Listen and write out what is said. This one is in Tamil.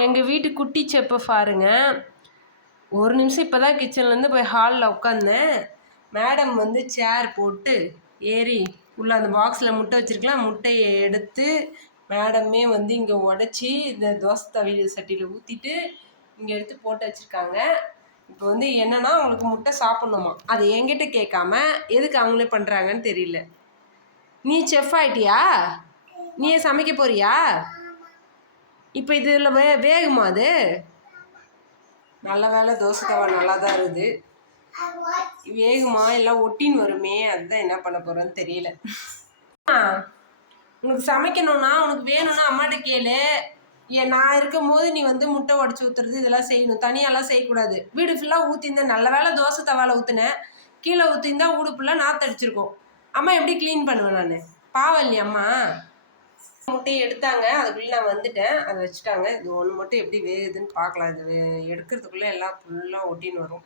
எங்கள் வீட்டு குட்டி செப்பை பாருங்க. ஒரு நிமிஷம் இப்போ தான் கிச்சன்லேருந்து போய் ஹாலில் உட்காந்தேன். மேடம் வந்து சேர் போட்டு ஏறி உள்ள அந்த பாக்ஸில் முட்டை வச்சுருக்கலாம், முட்டையை எடுத்து மேடமே வந்து இங்கே உடச்சி இந்த தோசை தவியல் சட்டியில் ஊற்றிட்டு இங்கே எடுத்து போட்டு வச்சுருக்காங்க. இப்போ வந்து என்னென்னா அவங்களுக்கு முட்டை சாப்பிட்ணுமா, அதை என்கிட்ட கேட்காம எதுக்கு அவங்களே பண்ணுறாங்கன்னு தெரியல. நீ செஃப் ஆகிட்டியா? நீயே சமைக்க போறியா? இப்போ இதில் வேகுமா அது? நல்ல வேலை தோசை தவா நல்லா தான் இருக்குது. வேகுமா எல்லாம் ஒட்டின்னு வருமே, அதுதான் என்ன பண்ண போகிறோன்னு தெரியல. உனக்கு சமைக்கணும்னா உனக்கு வேணும்னா அம்மாட்ட கேளு. நான் இருக்கும் போது நீ வந்து முட்டை உடச்சி ஊற்றுறது இதெல்லாம் செய்யணும், தனியாலாம் செய்யக்கூடாது. வீடு ஃபுல்லாக ஊற்றிருந்தேன். நல்ல வேலை தோசை தவாவில் ஊற்றுனேன். கீழே ஊற்றிருந்தா வீடு ஃபுல்லாக நாற்றடிச்சிருக்கோம். அம்மா எப்படி க்ளீன் பண்ணுவேன் நான்? பாவம் இல்லையா அம்மா? முட்டையை எடுத்தாங்க, அதுக்குள்ளே நான் வந்துட்டேன். அதை வச்சுட்டாங்க. இது ஒன்று மட்டும் எப்படி வேகுதுன்னு பார்க்கலாம். இது எடுக்கிறதுக்குள்ளே எல்லாம் ஃபுல்லாக ஒட்டின்னு வரும்.